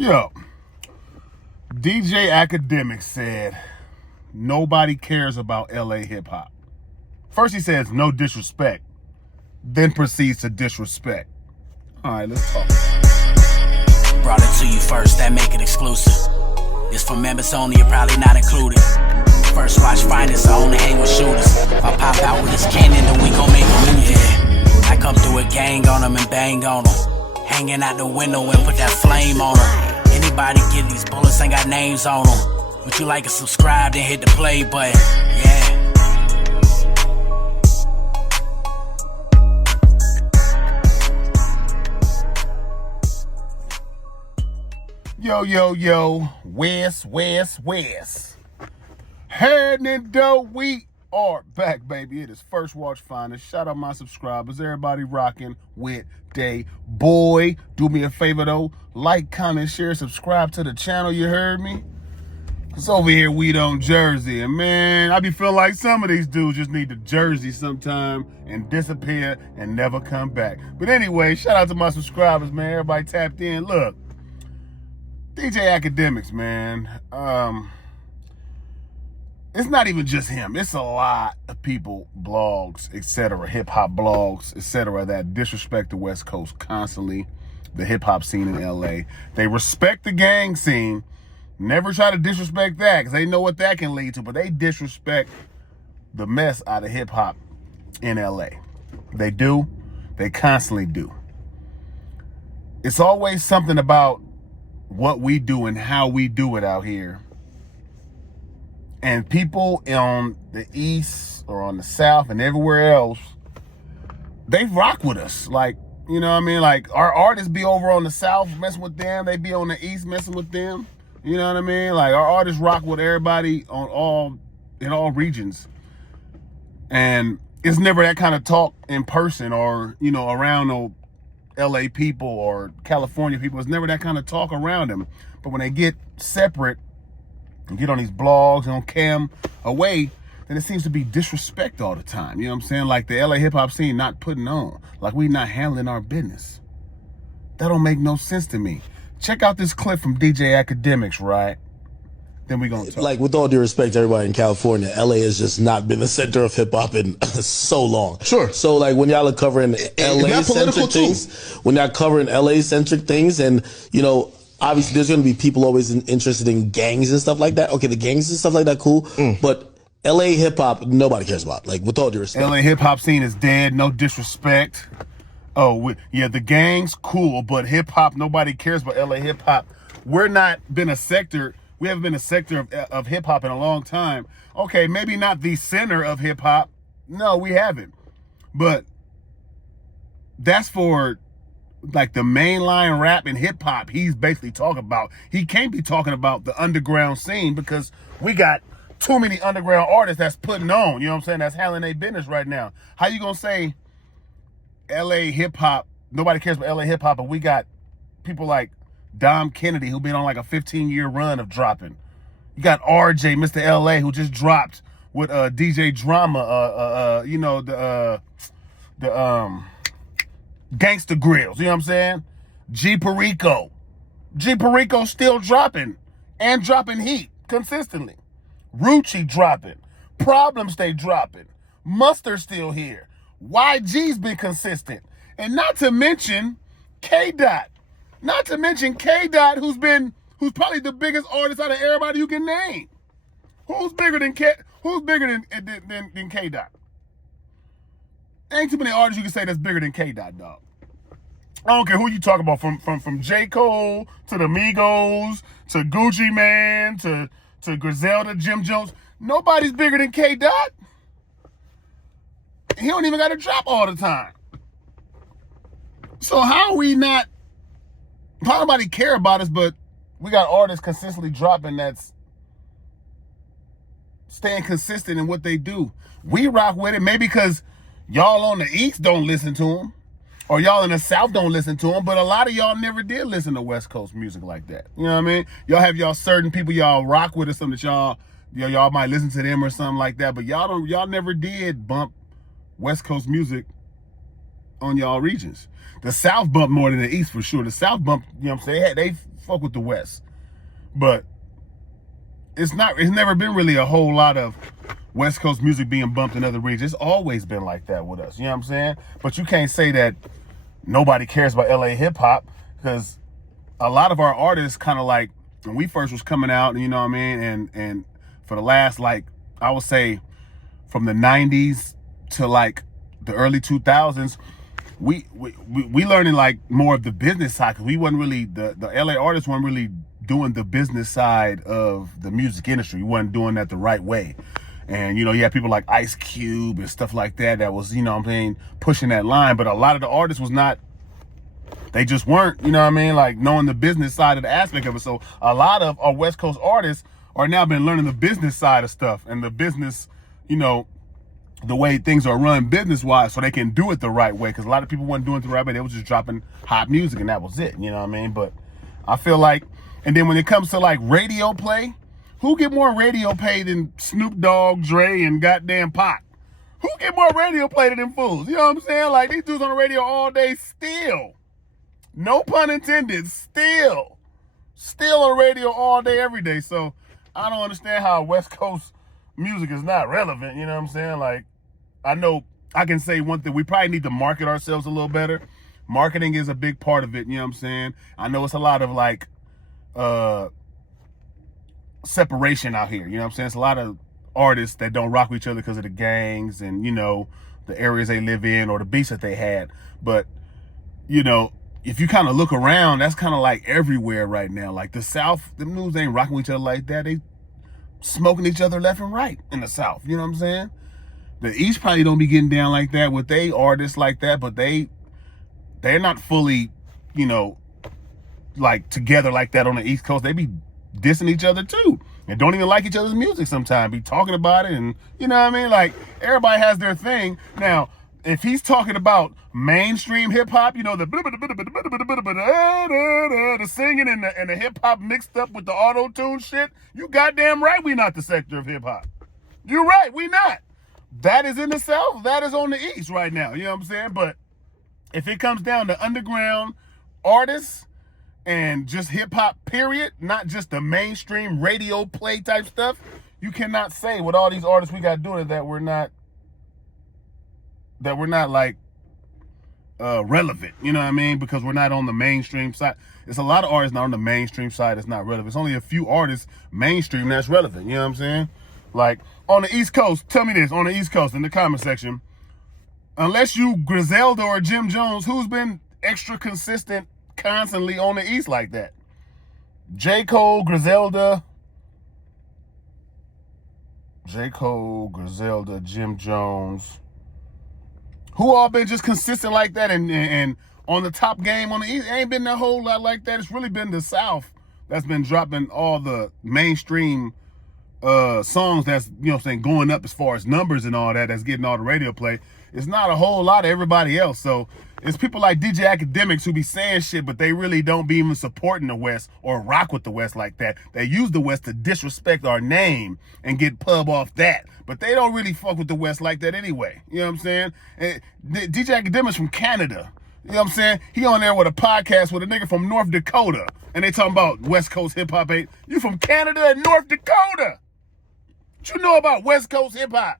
Yo, DJ Akademiks said nobody cares about LA hip hop. First he says no disrespect, then proceeds to disrespect. All right, let's talk. Brought it to you first, that make it exclusive. It's for members only, you're probably not included. First watch finest, I only hang with shooters. If I pop out with this cannon, then we gon' make a movie. I come through a gang on them and bang on them. Hanging out the window and put that flame on them. Anybody get these bullets ain't got names on them. Would you like to subscribe, then hit the play button? Yeah. Yo, West. Heading in dough, we are back, baby. It is First Watch Finest. Shout out my subscribers. Everybody rocking with Day Boy. Do me a favor, though. Like, comment, share, subscribe to the channel, you heard me? Because over here, we don't Jersey. And, man, I be feeling like some of these dudes just need to Jersey sometime and disappear and never come back. But anyway, shout out to my subscribers, man. Everybody tapped in. Look. DJ Akademiks, man, it's not even just him. It's a lot of people, blogs, etc., hip-hop blogs, etc., that disrespect the West Coast constantly, the hip-hop scene in L.A. They respect the gang scene, never try to disrespect that because they know what that can lead to, but they disrespect the mess out of hip-hop in L.A. They do. They constantly do. It's always something about what we do and how we do it out here. And people on the East or on the South and everywhere else, they rock with us. Like, you know what I mean? Like, our artists be over on the South messing with them. They be on the East messing with them. You know what I mean? Like, our artists rock with everybody in all regions. And it's never that kind of talk in person or, you know, around no LA people or California people. It's never that kind of talk around them. But when they get separate and get on these blogs and on cam away, then it seems to be disrespect all the time. You know what I'm saying? Like the LA hip hop scene not putting on. Like we not handling our business. That don't make no sense to me. Check out this clip from DJ Akademiks, right? Then we gonna talk. Like, with all due respect to everybody in California, LA has just not been the center of hip hop in so long. Sure. So like when y'all are covering LA centric things, and you know, obviously there's gonna be people always interested in gangs and stuff like that. Okay, the gangs and stuff like that, cool. But LA hip hop, nobody cares about. Like, with all due respect. LA hip hop scene is dead, no disrespect. Oh, yeah, the gangs, cool, but hip hop, nobody cares about LA hip hop. We're not been a sector. We haven't been a sector of hip-hop in a long time. Okay, maybe not the center of hip-hop. No, we haven't. But that's for, like, the mainline rap and hip-hop he's basically talking about. He can't be talking about the underground scene because we got too many underground artists that's putting on, you know what I'm saying, that's handling their business right now. How you going to say L.A. hip-hop, nobody cares about L.A. hip-hop, but we got people like Dom Kennedy, who been on like a 15-year run of dropping. You got RJ, Mr. LA, who just dropped with DJ Drama, you know, the Gangsta Grills, you know what I'm saying? G Perico still dropping and dropping heat consistently. Rucci dropping. Problem stay dropping. Mustard still here. YG's been consistent. And not to mention K-Dot. Not to mention K-Dot, who's probably the biggest artist out of everybody you can name. Who's bigger than K-Dot? Ain't too many artists you can say that's bigger than K-Dot, dog. I don't care who you talk about, from J. Cole to the Migos to Gucci Man to Griselda, Jim Jones. Nobody's bigger than K-Dot. He don't even got to drop all the time. So how are we not? Nobody care about us, but we got artists consistently dropping that's staying consistent in what they do. We rock with it, maybe because y'all on the East don't listen to them, or y'all in the South don't listen to them, but a lot of y'all never did listen to West Coast music like that. You know what I mean? Y'all have y'all certain people y'all rock with or something that y'all might listen to them or something like that, but y'all never did bump West Coast music on y'all regions. The South bumped more than the East for sure. The South bumped, you know what I'm saying? They fuck with the West. But it's never been really a whole lot of West Coast music being bumped in other regions. It's always been like that with us. You know what I'm saying? But you can't say that nobody cares about LA hip hop, because a lot of our artists kind of like when we first was coming out, you know what I mean? And for the last, like, I would say from the 90s to like the early 2000s, we learning like more of the business side, because we wasn't really, the LA artists weren't really doing the business side of the music industry. We wasn't doing that the right way. And, you know, you had people like Ice Cube and stuff like that was, you know what I mean, pushing that line. But a lot of the artists was not, they just weren't, you know what I mean, like knowing the business side of the aspect of it. So a lot of our West Coast artists are now been learning the business side of stuff and the business, you know, the way things are run business-wise, so they can do it the right way. Because a lot of people weren't doing it the right way. They was just dropping hot music and that was it, you know what I mean? But I feel like, and then when it comes to like radio play, who get more radio play than Snoop Dogg, Dre, and goddamn Pac? Who get more radio play than them fools? You know what I'm saying? Like, these dudes on the radio all day still. No pun intended, still on the radio all day, every day. So I don't understand how West Coast music is not relevant, you know what I'm saying? Like, I know I can say one thing, we probably need to market ourselves a little better. Marketing is a big part of it, you know what I'm saying? I know it's a lot of like separation out here, you know what I'm saying? It's a lot of artists that don't rock with each other because of the gangs and, you know, the areas they live in or the beats that they had. But, you know, if you kind of look around, that's kind of like everywhere right now. Like the South, them dudes ain't rocking with each other like that. They smoking each other left and right in the South, you know what I'm saying? The East probably don't be getting down like that with they artists like that, but they're not fully, you know, like together like that on the East Coast. They be dissing each other too and don't even like each other's music sometimes, be talking about it, and you know what I mean? Like, everybody has their thing. Now, if he's talking about mainstream hip hop, you know, the singing and the hip hop mixed up with the auto tune shit, you goddamn right we not the sector of hip hop. You're right, we not. That is in the South, that is on the East right now, you know what I'm saying? But if it comes down to underground artists and just hip hop period, not just the mainstream radio play type stuff, you cannot say with all these artists we got doing it that we're not like relevant, you know what I mean? Because we're not on the mainstream side. It's a lot of artists not on the mainstream side that's not relevant. It's only a few artists mainstream that's relevant, you know what I'm saying? Like, on the East Coast, tell me this, on the East Coast in the comment section, unless you Griselda or Jim Jones, who's been extra consistent constantly on the East like that? J. Cole, Griselda, Jim Jones. Who all been just consistent like that and on the top game on the East? It ain't been a whole lot like that. It's really been the South that's been dropping all the mainstream songs that's, you know what I'm saying, going up as far as numbers and all that, that's getting all the radio play. It's not a whole lot of everybody else. So it's people like DJ Akademiks who be saying shit, but they really don't be even supporting the West or rock with the West like that. They use the West to disrespect our name and get pub off that. But they don't really fuck with the West like that anyway. You know what I'm saying? And DJ Akademiks from Canada. You know what I'm saying? He on there with a podcast with a nigga from North Dakota. And they talking about West Coast hip hop. You from Canada and North Dakota? What you know about West Coast hip hop?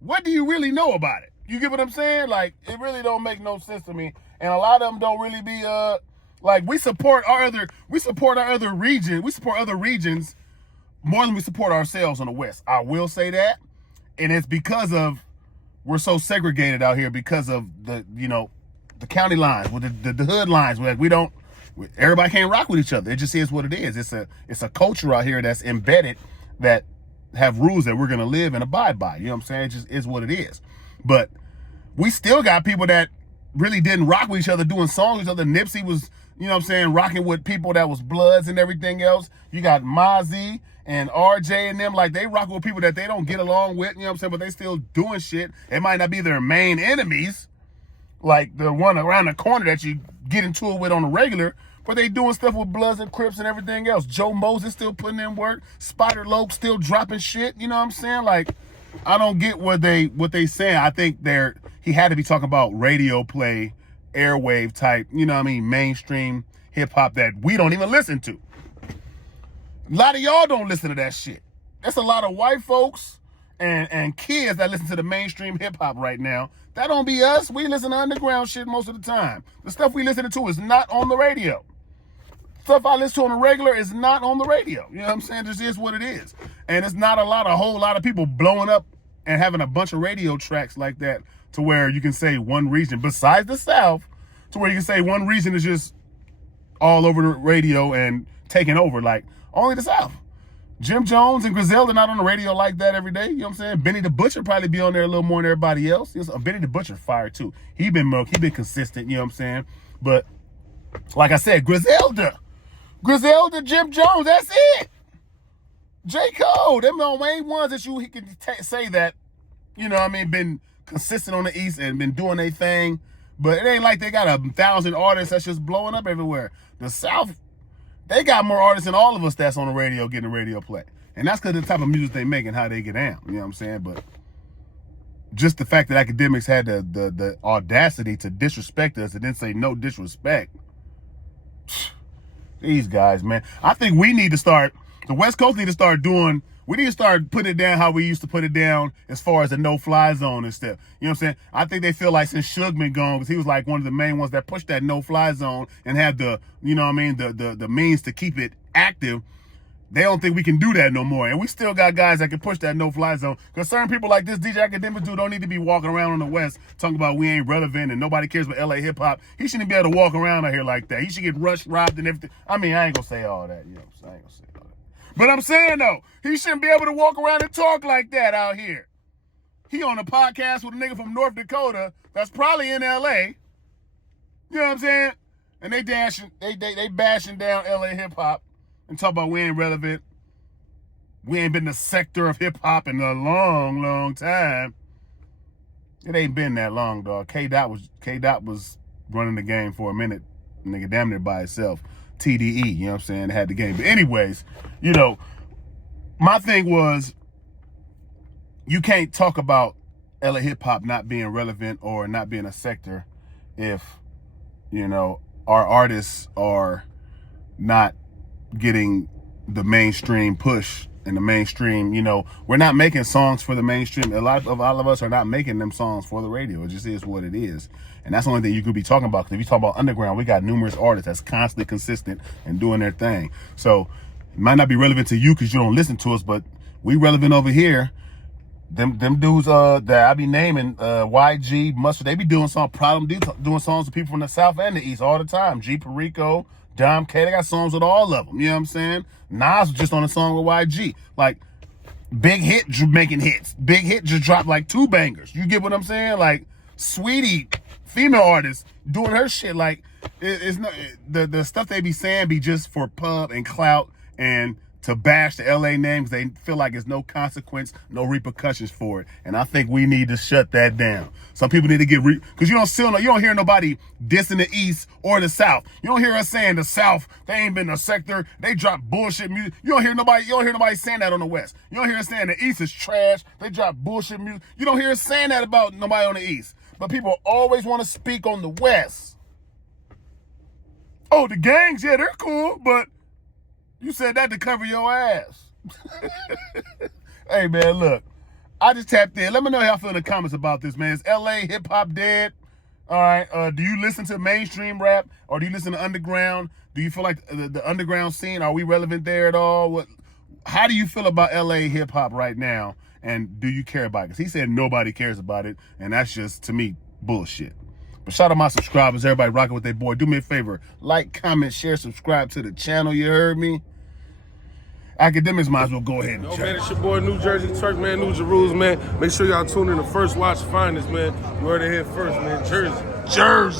What do you really know about it? You get what I'm saying? Like, it really don't make no sense to me. And a lot of them don't really be, like, we support our other region. We support other regions more than we support ourselves on the West. I will say that. And it's because of, we're so segregated out here because of the, you know, the county lines, with the hood lines, where we don't, everybody can't rock with each other. It just is what it is. It's a culture out here that's embedded that have rules that we're going to live and abide by. You know what I'm saying? It just is what it is. But we still got people that really didn't rock with each other doing songs with each other. Nipsey was, you know what I'm saying, rocking with people that was Bloods and everything else. You got Mozzie and RJ and them, like, they rock with people that they don't get along with, you know what I'm saying, but they still doing shit. It might not be their main enemies, like the one around the corner that you get into it with on the regular, but they doing stuff with Bloods and Crips and everything else. Joe Moses still putting in work. Spider Loke still dropping shit, you know what I'm saying? Like, I don't get what they saying. I think he had to be talking about radio play, airwave type, you know what I mean, mainstream hip-hop that we don't even listen to. A lot of y'all don't listen to that shit. That's a lot of white folks and kids that listen to the mainstream hip-hop right now. That don't be us. We listen to underground shit most of the time. The stuff we listen to is not on the radio. Stuff I listen to on the regular is not on the radio. You know what I'm saying? This is what it is. And it's not a whole lot of people blowing up and having a bunch of radio tracks like that to where you can say one region, besides the South, to where you can say one region is just all over the radio and taking over. Like, only the South. Jim Jones and Griselda not on the radio like that every day. You know what I'm saying? Benny the Butcher probably be on there a little more than everybody else. Benny the Butcher fire too. He been consistent, you know what I'm saying? But like I said, Griselda, Jim Jones, that's it. J. Cole, them the main ones that he can say that, you know what I mean, been consistent on the East and been doing their thing. But it ain't like they got 1,000 artists that's just blowing up everywhere. The South, they got more artists than all of us that's on the radio getting a radio play. And that's because of the type of music they make and how they get down. You know what I'm saying? But just the fact that Akademiks had the audacity to disrespect us and then say no disrespect. These guys, man. I think we need to start, the West Coast need to start doing, we need to start putting it down how we used to put it down as far as the no-fly zone and stuff. You know what I'm saying? I think they feel like since Suge been gone, because he was like one of the main ones that pushed that no-fly zone and had the, you know what I mean, the means to keep it active. They don't think we can do that no more. And we still got guys that can push that no-fly zone. Because certain people like this DJ Akademiks dude don't need to be walking around on the West talking about we ain't relevant and nobody cares about LA hip-hop. He shouldn't be able to walk around out here like that. He should get rushed, robbed, and everything. I mean, I ain't going to say all that. You know what I'm saying? I ain't going to say all that. But I'm saying, though, he shouldn't be able to walk around and talk like that out here. He on a podcast with a nigga from North Dakota that's probably in LA. You know what I'm saying? And they bashing down LA hip-hop and talk about we ain't relevant. We ain't been the sector of hip-hop in a long, long time. It ain't been that long, dog. K-Dot was running the game for a minute. Nigga damn near by itself. TDE, you know what I'm saying, had the game. But anyways, you know, my thing was, you can't talk about LA hip-hop not being relevant or not being a sector if, you know, our artists are not getting the mainstream push and the mainstream, you know, we're not making songs for the mainstream. A lot of us are not making them songs for the radio. It just is what it is. And that's the only thing you could be talking about. Because if you talk about underground, we got numerous artists that's constantly consistent and doing their thing. So it might not be relevant to you because you don't listen to us, but we relevant over here. Them dudes that I be naming, YG, Mustard, they be doing doing songs with people from the South and the East all the time. G Perico, Dom K, they got songs with all of them. You know what I'm saying? Nas was just on a song with YG. Like, Big Hit making hits. Big Hit just dropped like 2 bangers. You get what I'm saying? Like, Sweetie, female artist, doing her shit. Like, it's not, the stuff they be saying be just for pub and clout and to bash the LA names. They feel like there's no consequence, no repercussions for it. And I think we need to shut that down. Some people need to get, because you don't hear nobody dissing the East or the South. You don't hear us saying the South, they ain't been a sector, they drop bullshit music. You don't hear nobody saying that on the West. You don't hear us saying the East is trash, they drop bullshit music. You don't hear us saying that about nobody on the East. But people always want to speak on the West. Oh, the gangs, yeah, they're cool, but you said that to cover your ass. Hey, man, look. I just tapped in. Let me know how you feel in the comments about this, man. Is LA hip-hop dead? All right. Do you listen to mainstream rap or do you listen to underground? Do you feel like the underground scene, are we relevant there at all? How do you feel about LA hip-hop right now? And do you care about it? Because he said nobody cares about it. And that's just, to me, bullshit. But shout out my subscribers, everybody rocking with their boy. Do me a favor. Like, comment, share, subscribe to the channel. You heard me? Akademiks might as well go ahead and check. Man, it's your boy New Jersey Turk, man, New Jerusalem, man. Make sure y'all tune in to First Watch Finest, man. You heard it here first, man. Jersey.